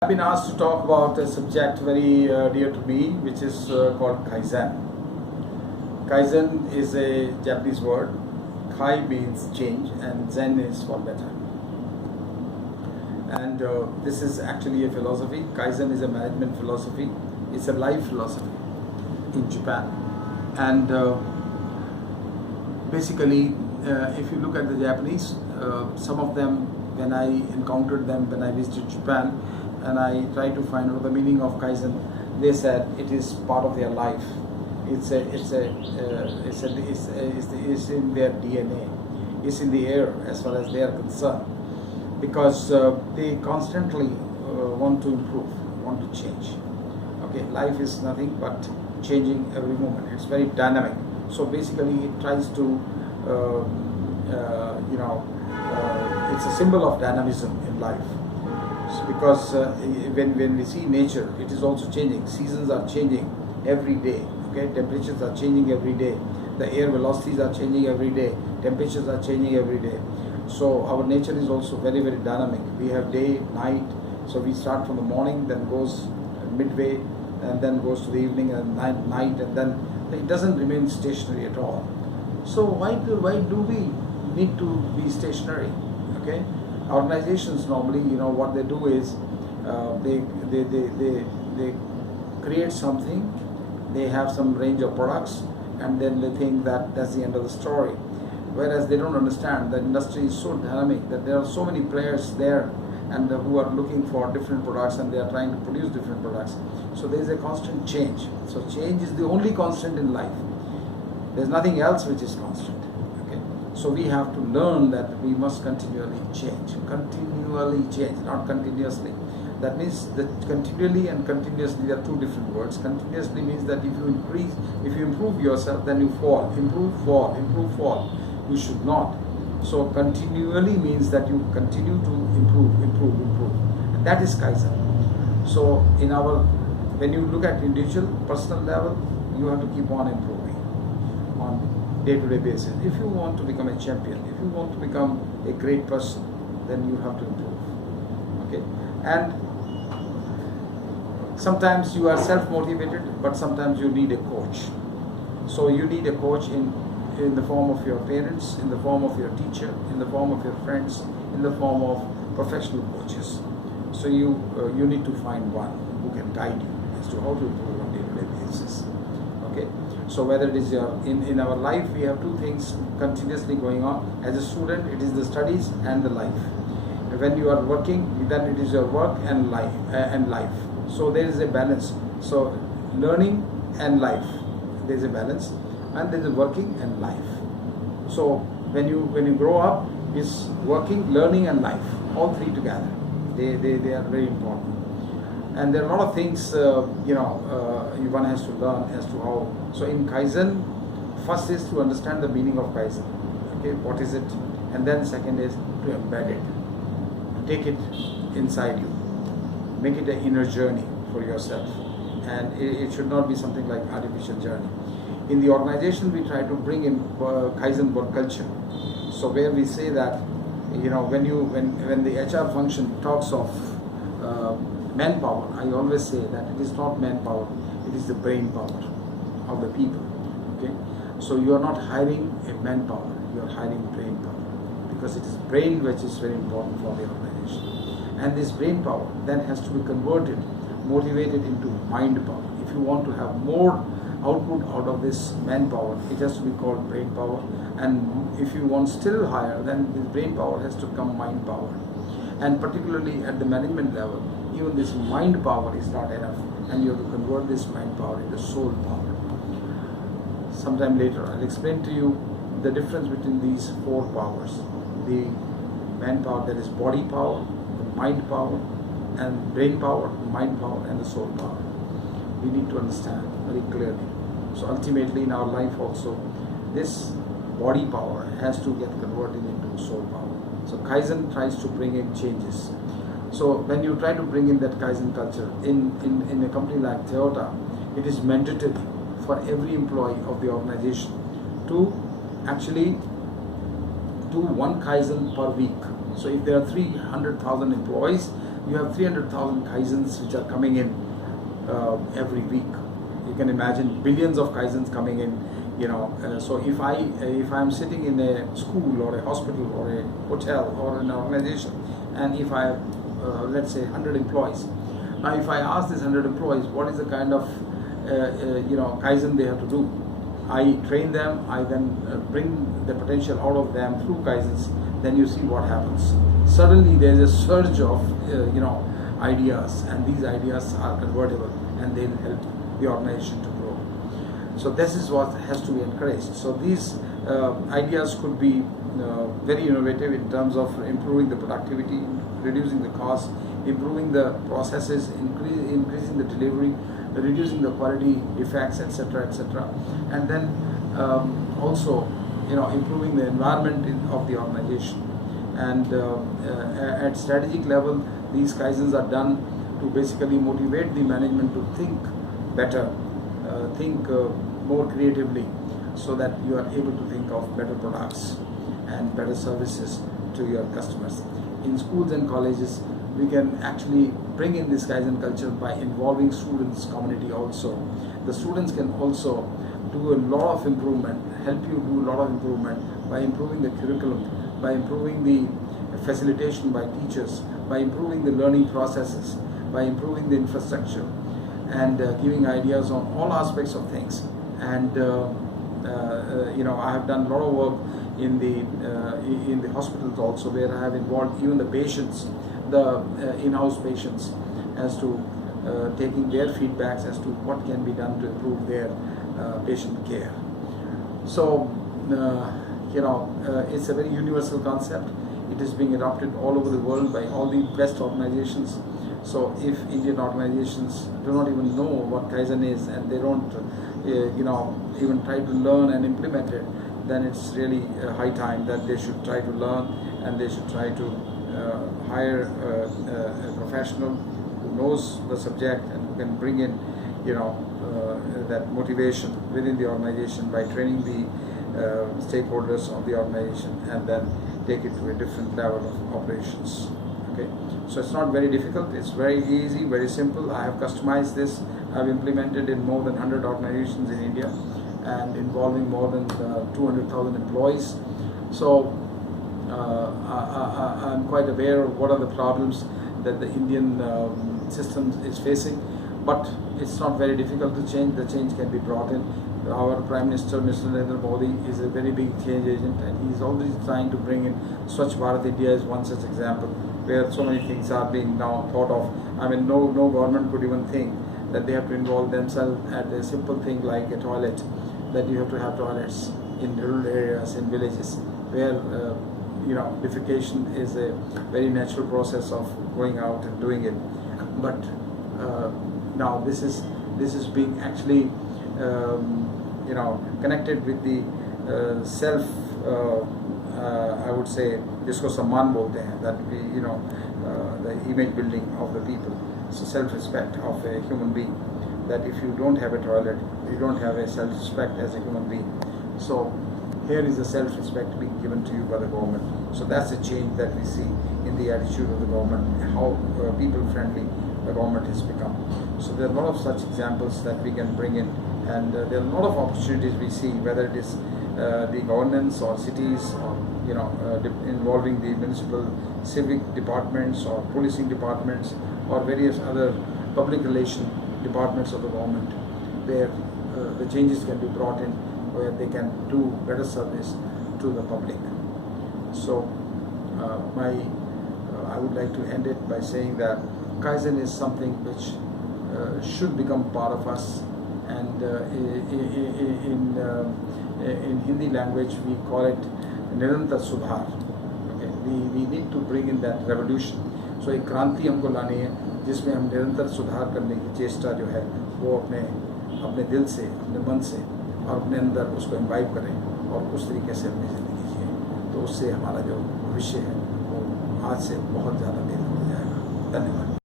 I've been asked to talk about a subject very dear to me, which is called Kaizen. Kaizen is a Japanese word. Kai means change and Zen is for better. And this is actually a philosophy. Kaizen is a management philosophy. It's a life philosophy in Japan. And basically, if you look at the Japanese, some of them, when I encountered them when I visited Japan, and I tried to find out the meaning of Kaizen, they said it is part of their life. It's in their DNA. It's in the air as far as they are concerned, because they constantly want to improve, want to change. Okay, life is nothing but changing every moment. It's very dynamic. So basically, it tries to, it's a symbol of dynamism in life. Because when we see nature, it is also changing. Seasons are changing every day. Okay, temperatures are changing every day. The air velocities are changing every day. Temperatures are changing every day. So our nature is also very, very dynamic. We have day, night. So we start from the morning, then goes midway, and then goes to the evening and night, and then it doesn't remain stationary at all. So why do we need to be stationary? Okay. Organizations normally, what they do is they create something, they have some range of products, and then they think that that's the end of the story. Whereas they don't understand that industry is so dynamic, that there are so many players there and who are looking for different products, and they are trying to produce different products. So there is a constant change. So change is the only constant in life. There's nothing else which is constant. So we have to learn that we must continually change, not continuously. That means that continually and continuously are two different words. Continuously means that if you improve yourself, then you fall. Improve, fall, improve, fall. You should not. So continually means that you continue to improve. And that is Kaizen. So when you look at individual, personal level, you have to keep on improving on day-to-day basis. If you want to become a champion, if you want to become a great person, then you have to improve. Okay, and sometimes you are self-motivated, but sometimes you need a coach. So you need a coach in the form of your parents, in the form of your teacher, in the form of your friends, in the form of professional coaches. So you need to find one who can guide you as to how to improve on day-to-day basis. Okay. So whether it is in our life, we have two things continuously going on. As a student, it is the studies and the life. When you are working, then it is your work and life. So there is a balance. So learning and life, there is a balance, and there is a working and life. So when you grow up, it's working, learning, and life. All three together. They are very important. And there are a lot of things one has to learn as to how. So in Kaizen, first is to understand the meaning of Kaizen. Okay, what is it? And then second is to embed it, to take it inside you, make it an inner journey for yourself. And it should not be something like artificial journey. In the organization, we try to bring in Kaizen work culture. So where we say that, when the HR function talks of manpower, I always say that it is not manpower, it is the brain power of the people. Okay, so you are not hiring a manpower, you are hiring brain power, because it is brain which is very important for the organization. And this brain power then has to be motivated into mind power. If you want to have more output out of this manpower, it has to be called brain power. And if you want still higher, then this brain power has to become mind power. And particularly at the management level, even this mind power is not enough, and you have to convert this mind power into soul power. Sometime later, I'll explain to you the difference between these four powers: the manpower, that is body power, the mind power, and brain power, mind power, and the soul power. We need to understand very clearly. So ultimately, in our life also, this body power has to get converted into soul power. So Kaizen tries to bring in changes. So when you try to bring in that Kaizen culture in a company like Toyota, it is mandatory for every employee of the organization to actually do one Kaizen per week. So if there are 300,000 employees, you have 300,000 Kaizens which are coming in every week. You can imagine billions of Kaizens coming in, so if I'm sitting in a school or a hospital or a hotel or an organization, and if I have let's say 100 employees, now if I ask these 100 employees what is the kind of Kaizen they have to do, I train them, I then bring the potential out of them through Kaizens, then you see what happens. Suddenly there is a surge of ideas, and these ideas are convertible and they'll help the organization to grow. So this is what has to be encouraged. So these ideas could be very innovative in terms of improving the productivity, reducing the cost, improving the processes, increasing the delivery, reducing the quality defects, etc., etc., and then also improving the environment of the organization. And at strategic level, these Kaizens are done to basically motivate the management to think better, think more creatively, so that you are able to think of better products and better services to your customers. In schools and colleges, we can actually bring in this Kaizen culture by involving students' community also. The students can also do a lot of improvement, help you do a lot of improvement by improving the curriculum, by improving the facilitation by teachers, by improving the learning processes, by improving the infrastructure, and giving ideas on all aspects of things. And I have done a lot of work in the hospitals also, where I have involved even the patients, the in-house patients, as to taking their feedbacks as to what can be done to improve their patient care. So it's a very universal concept. It is being adopted all over the world by all the best organizations. So if Indian organizations do not even know what Kaizen is, and they don't even try to learn and implement it, then it's really high time that they should try to learn, and they should try to hire a professional who knows the subject and who can bring in that motivation within the organization by training the stakeholders of the organization, and then take it to a different level of operations. Okay, so it's not very difficult, it's very easy, very simple. I have customized this. I've implemented in more than 100 organizations in India, and involving more than 200,000 employees. So I'm quite aware of what are the problems that the Indian system is facing, but it's not very difficult to change. The change can be brought in. Our Prime Minister, Mr. Narendra Modi, is a very big change agent, and he's always trying to bring in Swachh Bharat. India is one such example, where so many things are being now thought of. I mean, no government could even think that they have to involve themselves at a simple thing like a toilet, that you have to have toilets in rural areas, in villages, where defecation is a very natural process of going out and doing it. But now this is being actually connected with the self, I would say, jisko samman bolte hain, that we, the image building of the people. So self-respect of a human being, that if you don't have a toilet, you don't have a self-respect as a human being. So here is a self-respect being given to you by the government. So that's a change that we see in the attitude of the government, how people-friendly the government has become. So there are a lot of such examples that we can bring in, and there are a lot of opportunities we see, whether it is the governance or cities, or involving the municipal civic departments or policing departments or various other public relation departments of the government, where the changes can be brought in, where they can do better service to the public. So I would like to end it by saying that Kaizen is something which should become part of us, and in Hindi language we call it Nirantar Sudhar. Okay? We need to bring in that revolution. So एक क्रांति हमको लानी है, जिसमें हम निरंतर सुधार करने की चेष्टा जो है वो अपने दिल से, अपने मन से और अपने अंदर उसको इम्बाइब करें, और उस तरीके से अपनी ज़िंदगी जिए, तो उससे हमारा जो भविष्य है वो आज से बहुत ज़्यादा बेहतर हो जाएगा। धन्यवाद।